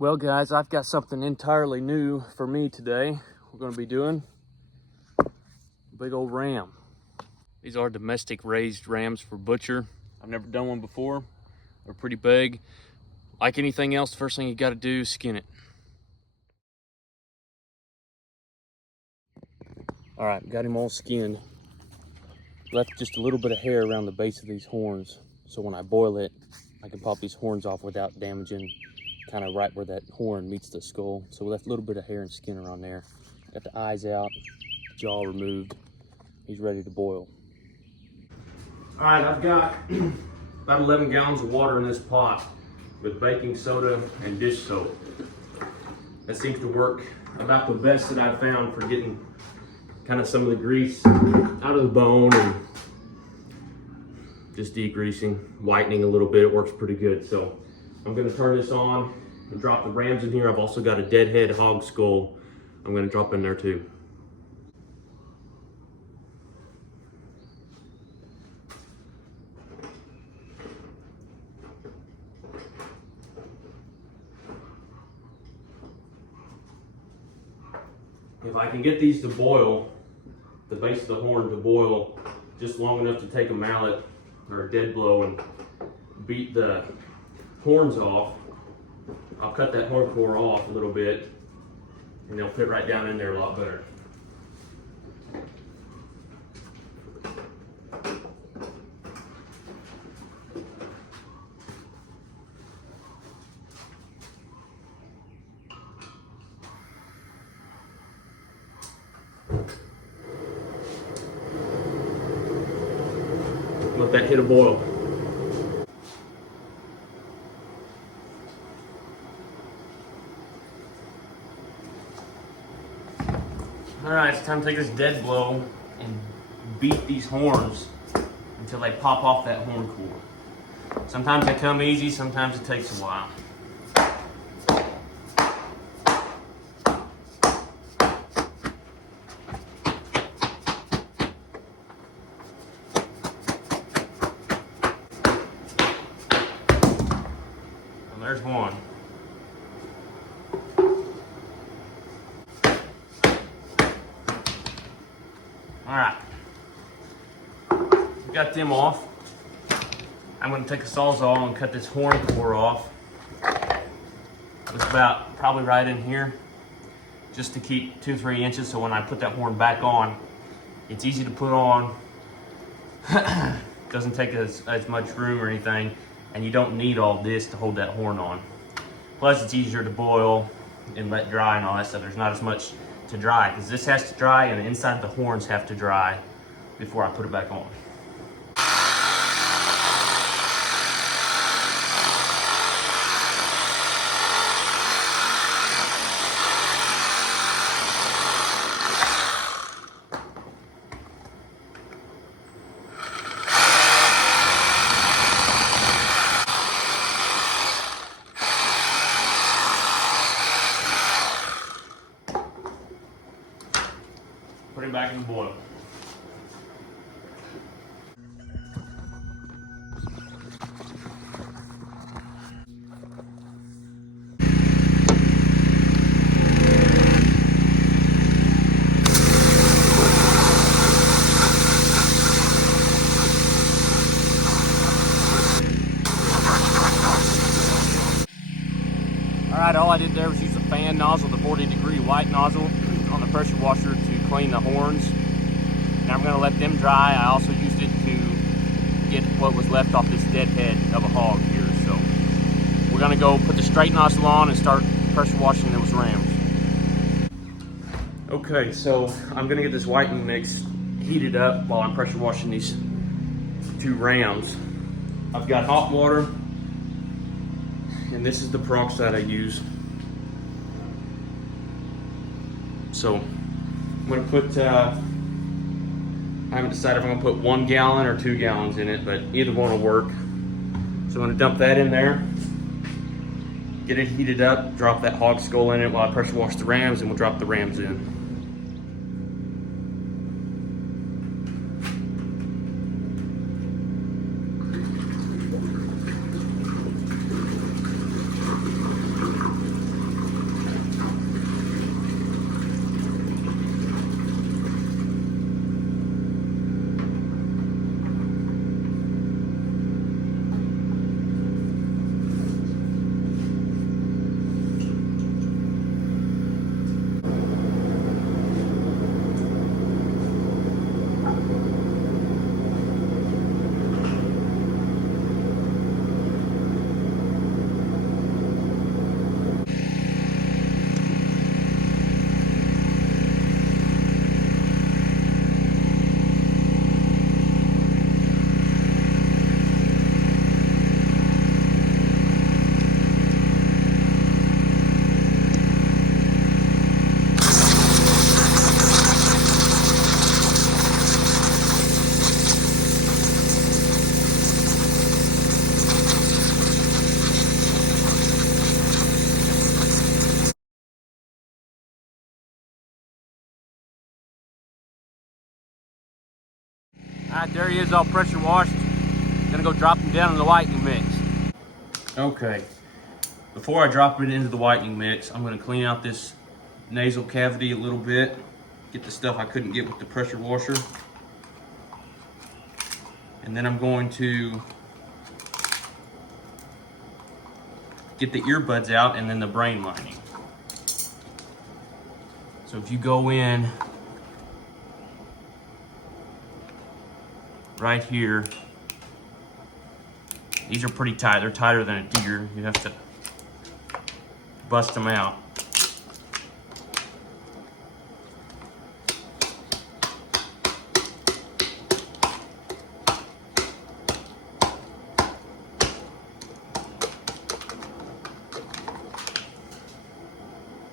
Well guys, I've got something entirely new for me today. We're going to be doing a big old ram. These are domestic raised rams for butcher. I've never done one before. They're pretty big. Like anything else, the first thing you got to do is skin it. All right, got him all skinned. Left just a little bit of hair around the base of these horns, so when I boil it, I can pop these horns off without damaging kind of right where that horn meets the skull. So we left a little bit of hair and skin around there. Got the eyes out, jaw removed. He's ready to boil. All right, I've got about 11 gallons of water in this pot with baking soda and dish soap. That seems to work about the best that I've found for getting kind of some of the grease out of the bone and just degreasing, whitening a little bit. It works pretty good. So I'm gonna turn this on and drop the rams in here. I've also got a deadhead hog skull I'm gonna drop in there too. If I can get these to boil, the base of the horn to boil just long enough to take a mallet or a dead blow and beat the horns off, I'll cut that horn core off a little bit and they'll fit right down in there a lot better. Let that hit a boil. All right, it's time to take this dead blow and beat these horns until they pop off that horn core. Sometimes they come easy, sometimes it takes a while. And there's one. All right, we got them off. I'm gonna take a Sawzall and cut this horn core off. It's about probably right in here, just to keep 2-3 inches, so when I put that horn back on, it's easy to put on. Doesn't take as much room or anything, and you don't need all this to hold that horn on. Plus it's easier to boil and let dry and all that stuff. There's not as much to dry, because this has to dry and the inside of the horns have to dry before I put it back on. Put him back in the boil. All right, all I did there was use the fan nozzle, the 40-degree white nozzle on the pressure washer to clean the horns. Now I'm gonna let them dry. I also used it to get what was left off this dead head of a hog here. So we're gonna go put the straight nozzle on and start pressure washing those rams. Okay, so I'm gonna get this whitening mix heated up while I'm pressure washing these 2 rams. I've got hot water, and this is the peroxide I use. So I'm gonna put, I haven't decided if I'm gonna put 1 gallon or 2 gallons in it, but either one will work. So I'm gonna dump that in there, get it heated up, drop that hog skull in it while I pressure wash the rams, and we'll drop the rams in. Alright, there he is, all pressure washed. Gonna go drop him down in the whitening mix. Okay, before I drop it into the whitening mix, I'm gonna clean out this nasal cavity a little bit, get the stuff I couldn't get with the pressure washer. And then I'm going to get the earbuds out and then the brain lining. So if you go in right here, these are pretty tight. They're tighter than a deer. You have to bust them out.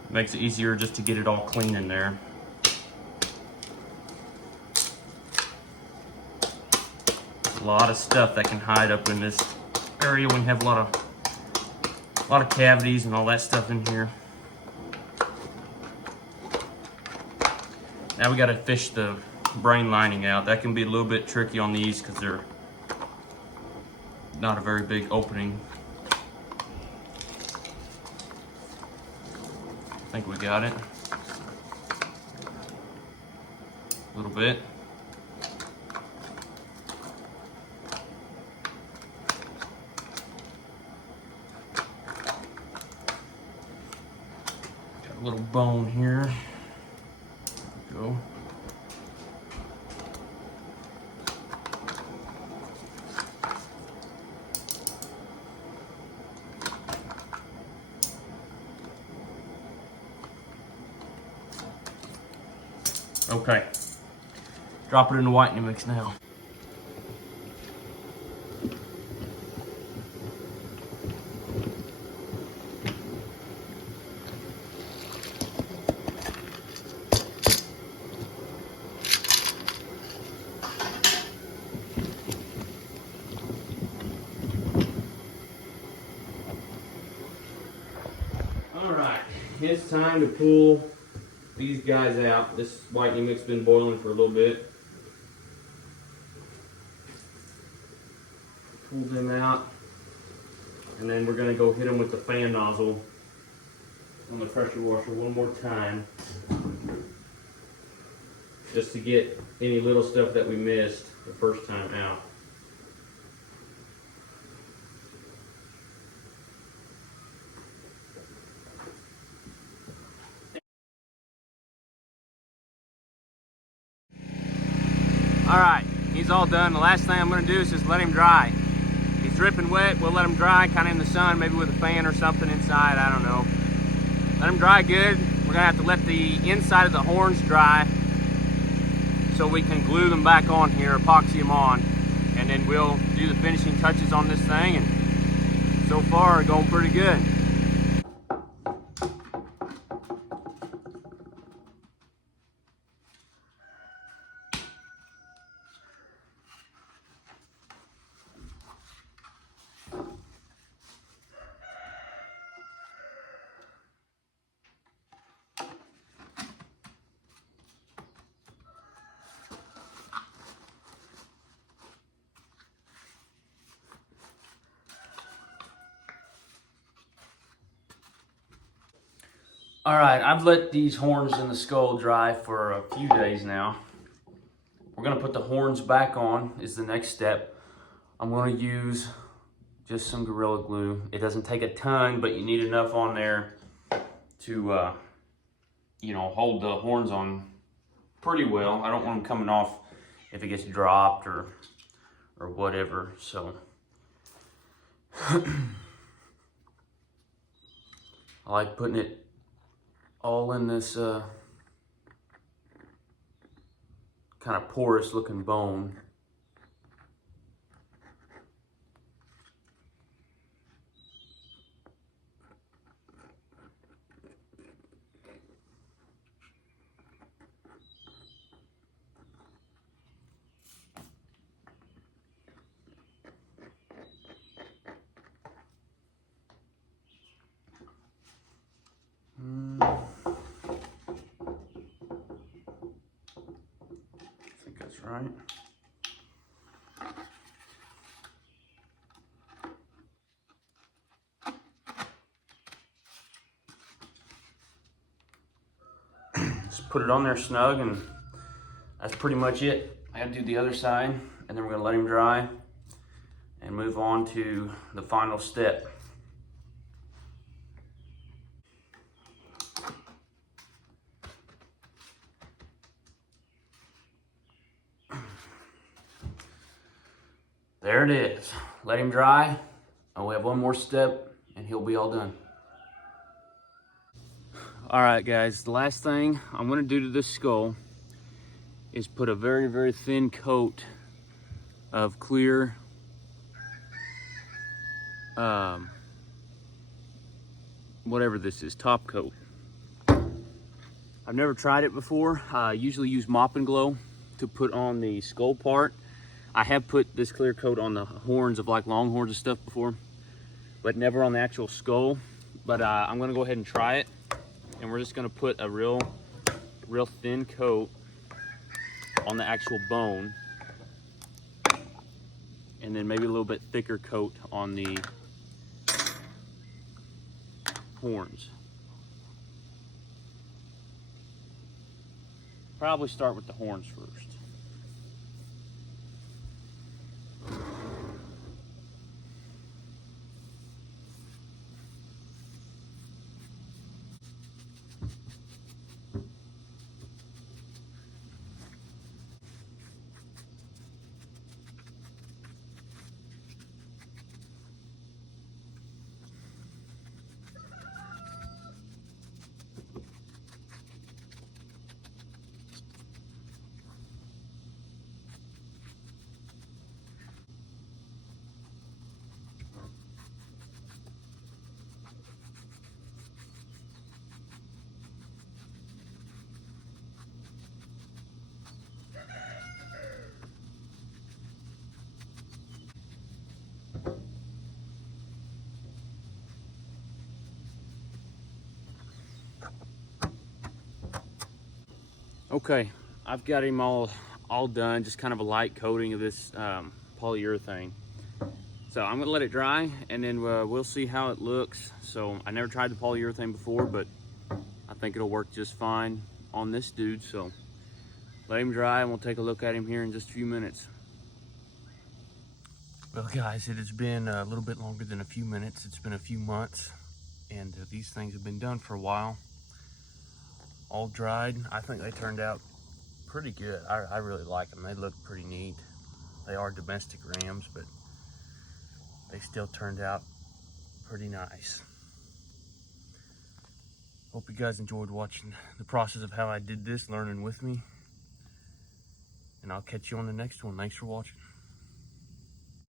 Makes it easier just to get it all clean in there. A lot of stuff that can hide up in this area when you have a lot of cavities and all that stuff in here. Now we got to fish the brain lining out. That can be a little bit tricky on these because they're not a very big opening. I think we got it. A little bit. Got a little bone here. There we go. Okay, drop it in the whitening mix now. All right, it's time to pull these guys out. This whitening mix has been boiling for a little bit. Pull them out, and then we're going to go hit them with the fan nozzle on the pressure washer one more time, just to get any little stuff that we missed the first time out. All right, he's all done. The last thing I'm gonna do is just let him dry. He's dripping wet. We'll let him dry kind of in the sun, maybe with a fan or something inside, I don't know. Let him dry good. We're gonna have to let the inside of the horns dry so we can glue them back on here, epoxy them on, and then we'll do the finishing touches on this thing, and so far going pretty good. All right, I've let these horns and the skull dry for a few days now. We're gonna put the horns back on is the next step. I'm gonna use just some Gorilla Glue. It doesn't take a ton, but you need enough on there to, you know, hold the horns on pretty well. I don't want them coming off if it gets dropped or whatever, so. I like putting it all in this kind of porous looking bone. I think that's right. just put it on there snug, and that's pretty much it. I gotta do the other side, and then we're gonna let him dry and move on to the final step. There it is. Let him dry. And we have one more step and he'll be all done. All right, guys, the last thing I'm gonna do to this skull is put a very, very thin coat of clear whatever this is, top coat. I've never tried it before. I usually use Mop and Glow to put on the skull part. I have put this clear coat on the horns of like longhorns and stuff before, but never on the actual skull. But I'm gonna go ahead and try it, and we're just gonna put a real thin coat on the actual bone, and then maybe a little bit thicker coat on the horns. Probably start with the horns first. Okay, I've got him all done, just kind of a light coating of this polyurethane. So I'm gonna let it dry, and then we'll see how it looks. So I never tried the polyurethane before, but I think it'll work just fine on this dude. So let him dry, and we'll take a look at him here in just a few minutes. Well, guys, it has been a little bit longer than a few minutes. It's been a few months, and these things have been done for a while. All dried. I think they turned out pretty good. I really like them. They look pretty neat. They are domestic rams, but they still turned out pretty nice. Hope you guys enjoyed watching the process of how I did this, learning with me. And I'll catch you on the next one. Thanks for watching.